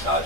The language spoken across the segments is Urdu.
7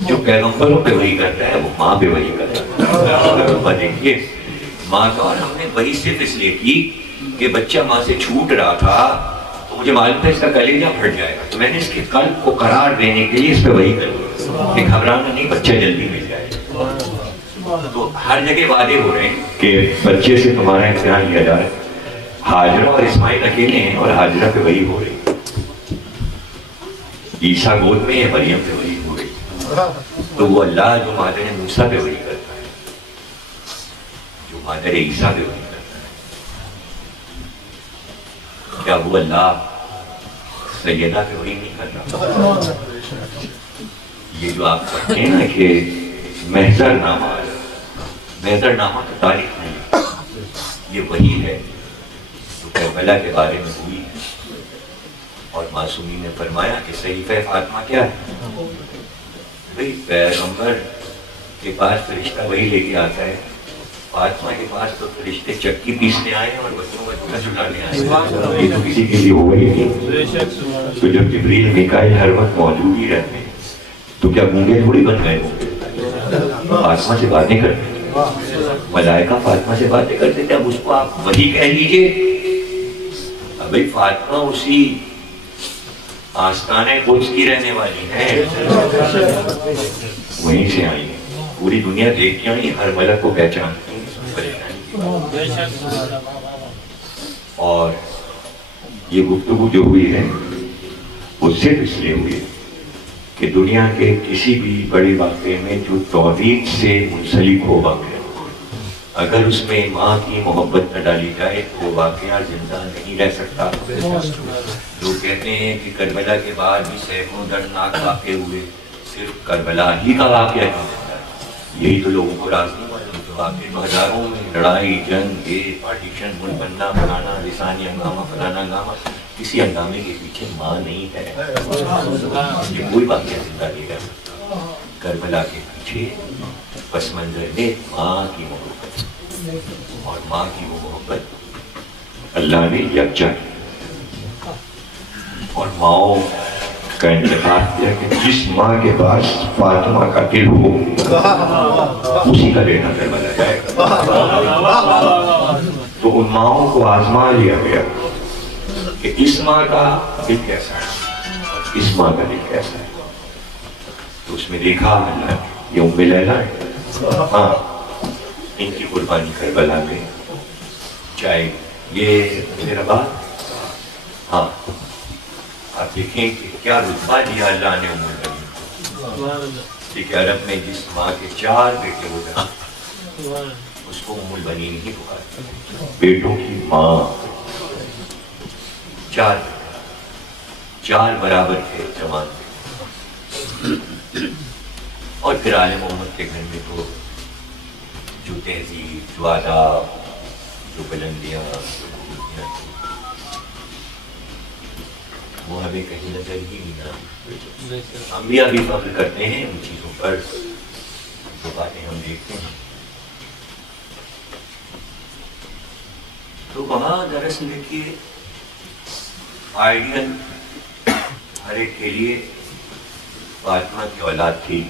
جو پیغمبروں پہ وحی کرتا ہے وہ ماں پہ وحی کرتا ہے. دیکھیے ماں کا، اور ہم نے وہی صرف اس لیے کی کہ بچہ ماں سے چھوٹ رہا تھا تو مجھے معلوم تھا اس کا کلیجہ پھٹ جائے گا، تو میں نے اس کے قلب کو قرار دینے کے لیے اس پہ وحی کر دیا کہ گھبرانا نہیں، بچہ جلدی مل جائے گا. تو ہر جگہ وعدے ہو رہے ہیں کہ بچے سے تمہارا امتحان لیا جا رہا ہے. ہاجرہ اور اسماعیل اکیلے ہیں اور ہاجرہ پہ وحی ہو رہی. عیسیٰ گود میں ہے، مریم پہ وحی ہو رہی. تو وہ اللہ جو مادر موسیٰ پہ وحی کرتا ہے، جو مادر عیسیٰ پہ وحی کرتا ہے، کیا وہ اللہ سیدہ پہ وحی نہیں کرتا؟ یہ جو آپ پڑھتے ہیں نا کہ محضر نامہ، محضر نامہ تو تاریخ نہیں، یہ وحی ہے جو کربلا کے بارے میں ہوئی ہے. اور معصومی نے فرمایا کہ صحیفہ فاطمہ کیا ہے؟ بھئی پیغمبر کے پاس فرشتہ وہی لے کے آتا ہے، فاطمہ کے پاس تو فرشتے چکی پیسنے آئے اور بچوں کا جھولا جھلانے آئے. یہ تو کسی کے لیے ہوا ہی نہیں. تو جب جبریل میکائیل ہر وقت موجود ہی رہتے ہیں تو کیا گونگے تھوڑی بن گئے ہوں گے؟ فاطمہ سے باتیں کرتے، ملائکہ فاطمہ سے باتیں کرتے تھے. اب اس کو آپ وہی کہہ لیجئے. اب بھئی فاطمہ اسی آستانِ قدس کی رہنے والی ہے، وہیں سے آئی ہے. پوری دنیا دیکھ کے آئی، ہر ملک کو پہچانتی ہے. اور یہ گفتگو جو ہوئی ہے وہ صرف اس لیے ہوئی کہ دنیا کے کسی بھی بڑے واقعے میں جو توحید سے منسلک ہو واقعہ، اگر اس میں ماں کی محبت نہ ڈالی جائے تو وہ واقعہ زندہ نہیں رہ سکتا. لوگ کہتے ہیں کہ کربلا کے بعد بھی سینکڑوں دردناک واقعے ہوئے، صرف کربلا ہی کا واقعہ کیوں زندہ ہے؟ یہی تو لوگوں کو راز نہیں معلوم کہ واقعے تو ہزاروں میں لڑائی، جنگ، پارٹیشن، ملک بننا، فلانا لسانی ہنگامہ، فلانا ہنگامہ، کسی ہنگامے کے پیچھے ماں نہیں ہے. یہ کوئی واقعہ زندہ نہیں رہ سکتا. کربلا کے پیچھے پس منظر میں ماں کی محبت، اور ماں کی وہ محبت اللہ نے یکجا کی اور ماؤں کا انتخاب کیا کہ جس ماں کے پاس فاطمہ کا دل ہو اسی کا بیٹا کربلا جائے گا. تو ان ماؤں کو آزما لیا گیا کہ اس ماں کا دل کیسا ہے اور اس ماں کا دل کیسا ہے. تو اس میں دیکھا اللہ یہ ام لیلا ہے، ہاں ان کی قربانی کربلا میں، چاہے یہ میرا بات، ہاں آپ دیکھیں کہ کیا رتبہ دیا اللہ نے ام البنین. کہ عرب میں جس ماں کے 4 بیٹے ہو جائیں اس کو ام البنین ہی پکارتے، بیٹوں کی ماں. 4 برابر تھے جوان تھے. اور پھر آل محمد کے گھر میں تو جو تہذیب، جو آداب، جو بلندیاں، وہ ہمیں کہیں نظر ہی نہیں آتی. انبیاء بھی فخر کرتے ہیں ان چیزوں پر جو باتیں ہم دیکھتے ہیں. تو وہاں دراصل دیکھیے آئیڈیل ہر ایک کے لیے فاطمہ کی اولاد تھی.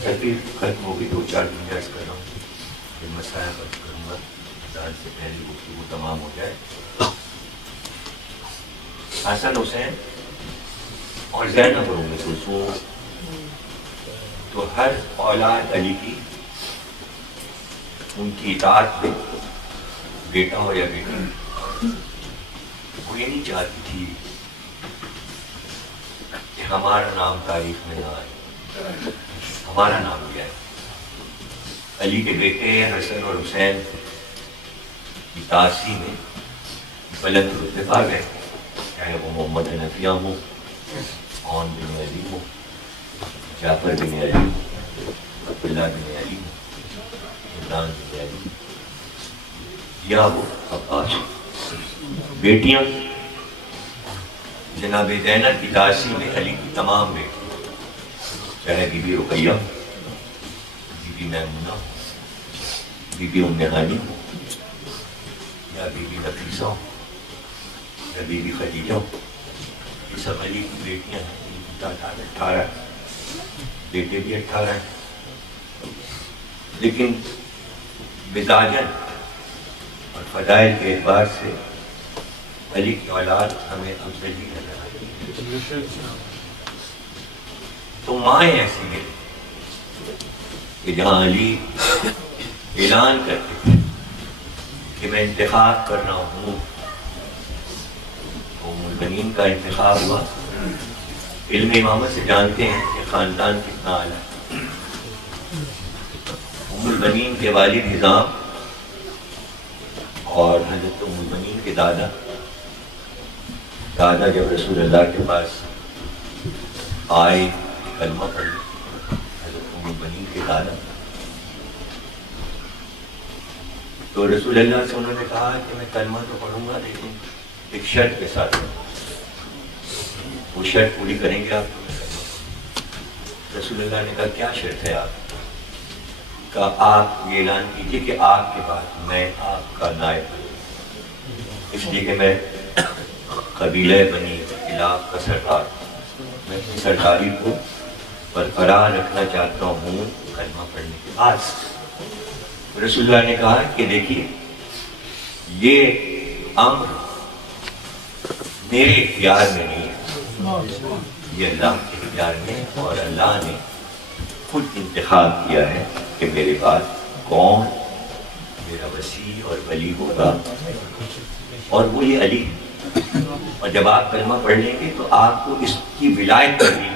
تقریر ختم ہوگی، 2-4 دن عرض کر رہا ہوں، پھر مسائل عرض کروں گا دان سے پہلے گفتگو تمام ہو جائے. حسن حسین اور زینب اور ام کلثوم تو ہر اولاد علی کی ان کی اطاعت میں بیٹا ہو یا بیٹی وہ یہ نہیں چاہتی تھی کہ ہمارا نام تاریخ میں نہ آئے، ہمارا نام کیا ہے. علی کے بیٹے حسن اور حسین کی تاثیر میں بلند رتبے پا گئے، چاہے وہ محمد حنفیہ ہوں، عون بن علی ہوں، جعفر بن علی ہوں، عبداللہ بن علی ہوں، عمران بن علی یا وہ عباس. بیٹیاں جناب زینب کی داسی میں علی کی تمام بیٹیاں، چاہے Bibi Ruqayya, Bibi Maimuna, Bibi Umm Hani یا بی بی نفیسہ یا بی بی خدیجہ، یہ سب علی کی بیٹیاں ہیں. ان کی تعداد 18 ہے. بیٹے بھی 18 ہیں، لیکن مزاجن اور فضائل کے اعتبار سے علی کی اولاد ہمیں افضل ہی نظر آئی۔ تو مائیں ایسی ہیں کہ جہاں علی اعلان کرتے تھے کہ میں انتخاب کر رہا ہوں، ام البنین کا انتخاب ہوا۔ علم امامت سے جانتے ہیں کہ خاندان کتنا اعلیٰ ہے۔ ام البنین کے والد نظام اور حضرت ام البنین کے دادا جب رسول اللہ کے پاس آئے کلمہ پڑھے، حضرت ام البنین کے دادا، تو رسول اللہ سے انہوں نے کہا کہ میں کلمہ تو پڑھوں گا لیکن ایک شرط کے ساتھ، وہ شرط پوری کریں گے آپ؟ رسول اللہ نے کہا کیا شرط ہے آپ؟ کہا آپ یہ اعلان کیجیے کہ آپ کے بعد میں آپ کا نائب ہوں، اس لیے کہ میں قبیلہ بنی علاق کا سردار، میں اپنی سرداری کو برقرار رکھنا چاہتا ہوں کلمہ پڑھنے کے بعد۔ رسول اللہ نے کہا کہ دیکھیے یہ امر میرے اختیار میں نہیں ہے، یہ اللہ کے اختیار میں، اور اللہ نے خود انتخاب کیا ہے کہ میرے بعد کون میرا وسیع اور ولی ہوگا، اور وہ یہ علی ہے۔ اور جب آپ کلمہ پڑھ لیں گے تو آپ کو اس کی ولایت پر بھی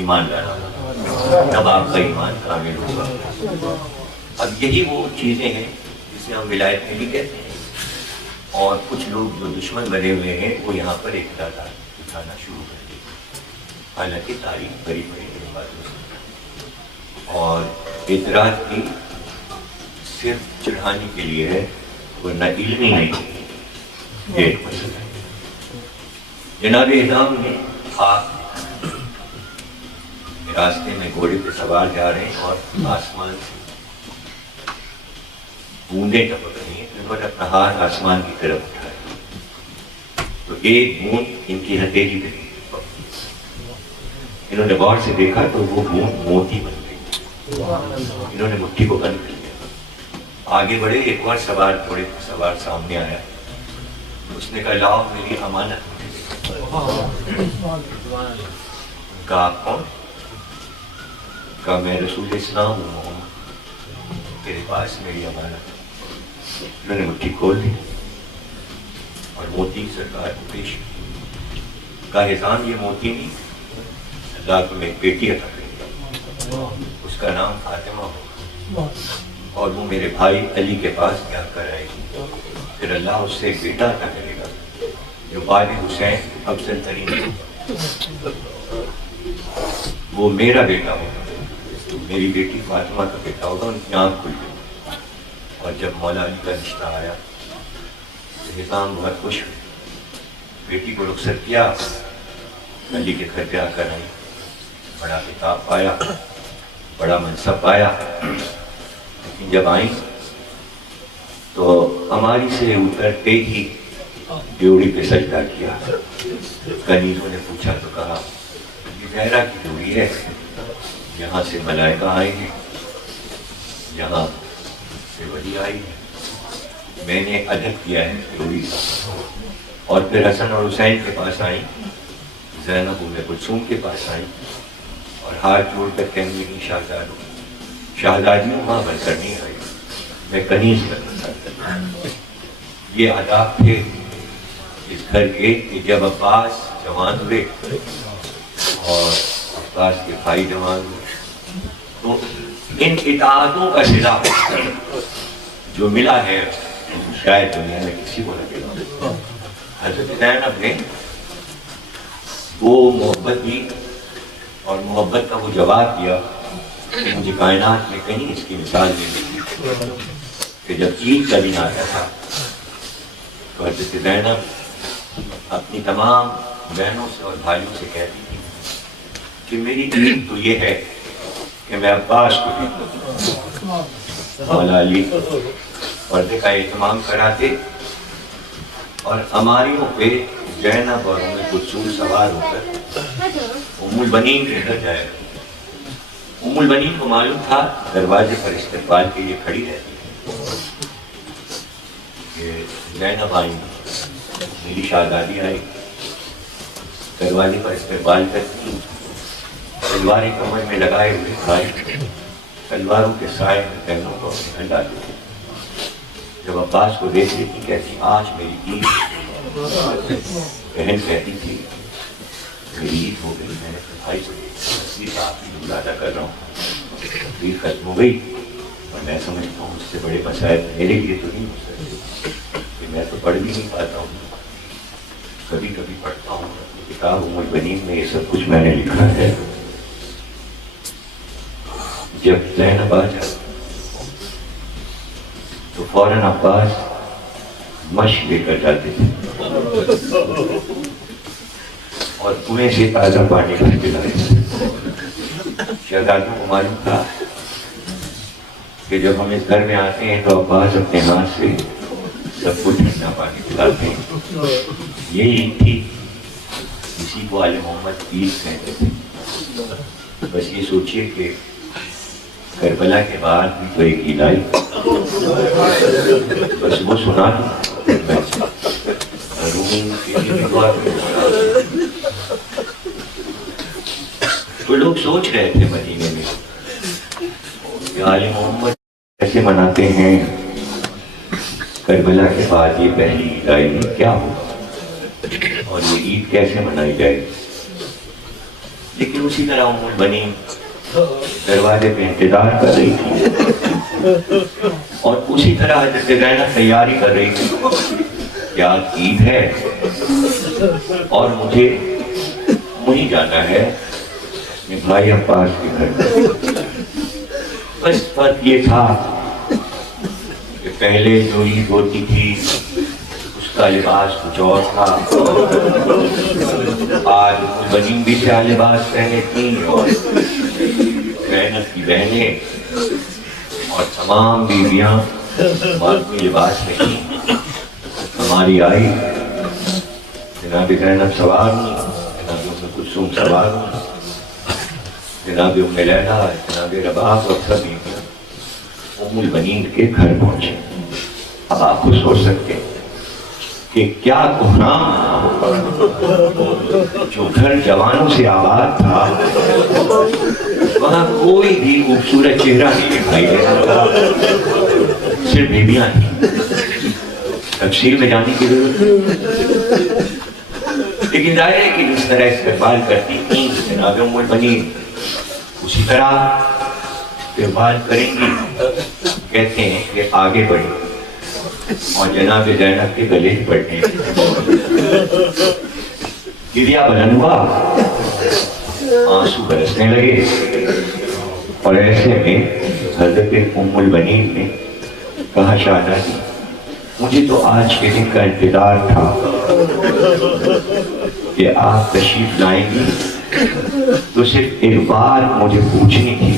ایمان لانا ہوگا، تب آپ کا ایمان کامل ہوگا۔ اب یہی وہ چیزیں ہیں جسے ہم ولایت میں بھی کہتے ہیں، اور کچھ لوگ جو دشمن بنے ہوئے ہیں وہ یہاں پر اقتدار اٹھانا شروع کر دیں، حالانکہ تاریخ بڑی بڑی ان باتوں سے، اور اعتراض بھی صرف چڑھانے کے لیے ہے، ورنہ علمی نہیں۔ یہ ایک مسئلہ ہے۔ جناب اعظام نے خواب راستے میں گھوڑے پہ سوار جا رہے ہیں اور آسمان سے بوندیں ٹپک رہی ہیں، انہوں نے اپنا ہاتھ آسمان کی طرف اٹھایا تو ایک بوند ان کی ہتھیلی پہ تھی، انہوں نے غور سے دیکھا تو وہ بوند موتی بن گئی، انہوں نے مٹھی کو بند کر لیا، آگے بڑھے، ایک اور سوار گھوڑے پہ سوار سامنے آیا، اس نے کہا لاؤ میری امانت۔ کہا آپ کون؟ کہا میں رسول اسلام ہوں محمد، تیرے پاس میری امانت۔ انہوں نے مٹھی کھول دی اور موتی سرکار کو پیش کی۔ کہا اعظام یہ موتی نہیں، اللہ کو میں ایک بیٹی عطا کرے گا، اس کا نام فاطمہ ہوگا، اور وہ میرے بھائی علی کے پاس بیاہ کر آئے گی، پھر اللہ اس سے ایک بیٹا عطا کرے گا جو بعد حسین افضل ترین ہے، وہ میرا بیٹا ہوگا، میری بیٹی فاطمہ کا بیٹا ہوگا۔ ان کی آنکھ کھل گئی، اور جب مولا علی کا رشتہ آیا تو نظام بہت خوش ہوئے، بیٹی کو رخصت کیا، علی کے گھر پہ آ کر آئی، بڑا خطاب پایا، بڑا منصب پایا، لیکن جب آئیں تو ہماری سے اترتے ہی ڈیوڑی پہ سجدہ کیا۔ کنیزوں نے پوچھا تو کہا یہ زہرا کی ڈیوڑی ہے، یہاں سے ملائکہ آئیں گے، یہاں سے ولی آئی ہے، میں نے ادب کیا ہے ڈیوڑی کا۔ اور پھر حسن اور حسین کے پاس آئیں، زینب ام کلثوم کے پاس آئیں، اور ہاتھ جوڑ کر کہنے لگی شہزادیوں وہاں بن کر نہیں آئی، میں کنیز کرنا چاہتا ہوں۔ یہ آداب تھے اس گھر کے کہ جب عباس جوان ہوئے اور عباس کے بھائی جوان ہوئے تو ان اطاعتوں کا صلہ جو ملا ہے شاید دنیا میں کسی کو نہ ملا۔ حضرت زینب نے وہ محبت دی اور محبت کا وہ جواب دیا کہ مجھے کائنات میں کہیں اس کی مثال نہیں ملی کہ جب عید کا دن آتا تھا تو حضرت زینب اپنی تمام بہنوں سے اور بھائیوں سے کہتی تھی کہ میری عید تو یہ ہے کہ میں عباس کو دیکھوں۔ مولا علی پردے کا اہتمام کراتے اور ہماریوں پہ زینب اور ام کلثوم سوار ہو کر ام البنین کے گھر جایا ام البنین کو معلوم تھا دروازے پر استقبال کے لیے کھڑی رہتی کہ زینب آئی، میری شہزادی آئی، دروازے پر استقبال کرتی، تلواریں کمر میں لگائے ہوئے کھڑی، تلواروں کے سائے میں پہنوں کو اپنے گھر ڈالتی تھی۔ جب عباس کو دیکھ لیتی کہتی آج میری عید، بہن کہتی تھی میری عید ہو گئی، میں نے بھائی کو تصویر کا آپ کی ملاحظہ کر رہا ہوں، تصویر ختم ہو گئی اور میں سمجھتا ہوں اس سے بڑے مسائل میرے لیے تو نہیں ہو سکتے کہ میں تو پڑھ بھی نہیں پاتا ہوں، کبھی کبھی پڑھتا ہوں اپنی کتاب ام البنین میں یہ سب کچھ میں نے لکھا ہے۔ جب زینب آ جائے تو فوراً عباس مشق لے کر جاتے تھے اور کنویں سے تازہ پانی بھر کے لائے۔ شہزادوں کو معلوم تھا کہ جب ہم اس گھر میں آتے ہیں تو عباس اپنے ہاتھ سے سب کو ٹھنڈا پانی پلاتے ہیں۔ یہ عید تھی، اسی کو آل محمد عید کہتے تھے۔ بس یہ سوچئے کہ کربلا کے بعد بھی تو ایک عید آئی، بس وہ سنا تو لوگ سوچ رہے تھے مدینے میں کہ آل محمد کیسے مناتے ہیں، کربلا کے بعد یہ پہلی عید آئی کیا ہوگا اور یہ عید کیسے منائی جائے۔ لیکن اسی طرح ام البنین دروازے پہ انتظار کر رہی تھی اور اسی طرح حضرت زینب تیاری کر رہی تھی کہ آج عید ہے اور مجھے وہیں جانا ہے اپنے بھائی عباس کے گھر۔ بس فرق یہ تھا کہ پہلے جو عید ہوتی تھی اس کا لباس کچھ اور تھا، آج بنین بھی کیا لباس پہنے تھی اور زینب کی بہنیں اور تمام بیویاں مالکی لباس میں تھیں۔ ہماری آئی جناب زینب سوار ہوئی، جناب ام کلثوم سوار ہوئی، جناب ام لیلہ، جناب رباب اور سب بیویاں ام البنین کے گھر پہنچے۔ اب آپ کو سوچ سکتے ہیں کہ کیا کوہرام جو گھر جوانوں سے آباد تھا وہاں کوئی بھی خوبصورت چہرہ نہیں دکھائی دے رہا تھا، صرف بیویاں تھیں۔ تفصیل میں جانے کی ضرورت نہیں، لیکن ظاہر ہے کہ جس طرح استقبال کرتی تھیں جناب ام البنین اسی طرح استقبال کریں گی۔ کہتے ہیں کہ آگے بڑھی اور جناب زینب کے گلے پڑنے گریا بلند ہوا، آنسو برسنے لگے اور ایسے میں حضرت ام البنین نے کہا شہزادی مجھے تو آج کے دن کا انتظار تھا کہ آپ تشریف لائیں گی تو صرف ایک بات مجھے پوچھنی تھی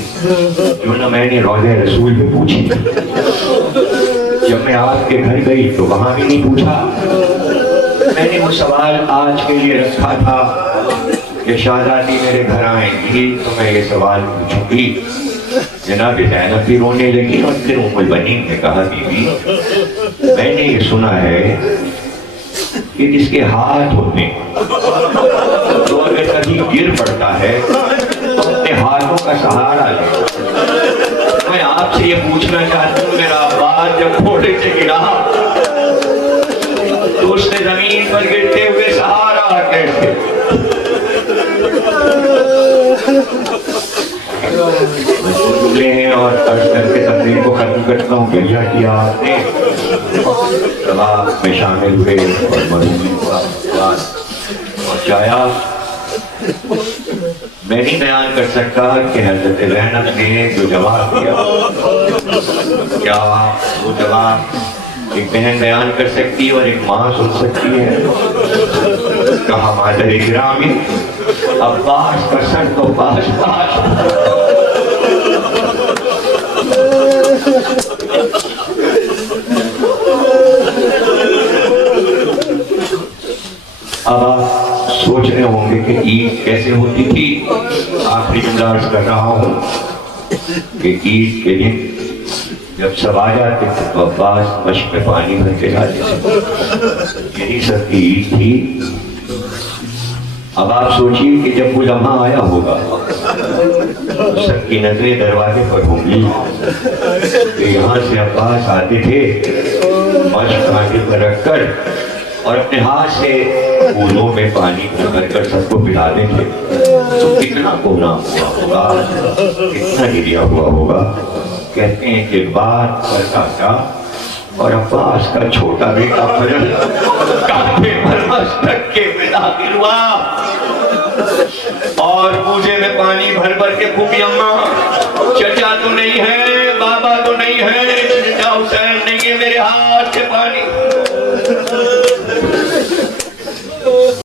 جو نہ میں نے روضہ رسول میں پوچھی تھی۔ جب میں آپ کے گھر گئی تو وہاں بھی نہیں پوچھا، میں نے وہ سوال آج کے لیے رکھا تھا کہ شہزادی میرے گھر آئیں گی تو میں یہ سوال پوچھوں گی۔ جناب زینب بھی رونے لگی اور پھر ام البنین نے کہا بی بی میں نے یہ سنا ہے کہ جس کے ہاتھ ہوتے تو اگر کبھی گر پڑتا ہے تو اپنے ہاتھوں کا سہارا لے۔ میں آپ سے یہ پوچھنا چاہتا ہوں میرا عباس جب گھوڑے سے گرا تو اس نے زمین پر گرتے ہوئے سہارا کیسے؟ جملے ہیں اور عرض کر کے تقریر کو ختم کرتا ہوں۔ گریہ کیا آپ نے، سباب میں شامل ہوئے اور مرحومین کو پہنچایا۔ میں نہیں بیان کر سکتا کہ حضرت زینب نے جو جواب دیا کیا وہ جواب ایک بہن بیان کر سکتی اور ایک ماں سن سکتی ہے۔ کہا مادر گرامی عباس کا سر تو باش باش۔ اب آپ سوچ رہے ہوں گے کہ عید کیسے ہوتی تھی۔ آخری جملہ عرض کر رہا ہوں کہ عید کے دن جب سب آ جاتے تھے تو عباس مشق میں پانی بھر کے لاتے تھے. یہی سب کی عید تھی. اب آپ سوچیے کہ جب وہ لمحہ آیا ہوگا سب کی نظریں دروازے پر ہوں گی کہ یہاں سے عباس آتے تھے مشق آگے پر رکھ کر اور اپنے ہاتھ سے پھولوں میں پانی بھر کر سب کو پلاتے تھے. تو کتنا پروگرام ہوا ہوگا, کتنا گریا ہوا ہوگا. کہتے ہیں کہ بات پر کاٹا اور عباس کا چھوٹا بیٹا فرل کافی برس تک کے میں داخل ہوا اور پوجے میں پانی بھر بھر کے پھوپھی اماں چچا تو نہیں ہے, بابا تو نہیں ہے, چچا حسین نہیں ہے, میرے ہاتھ سے پانی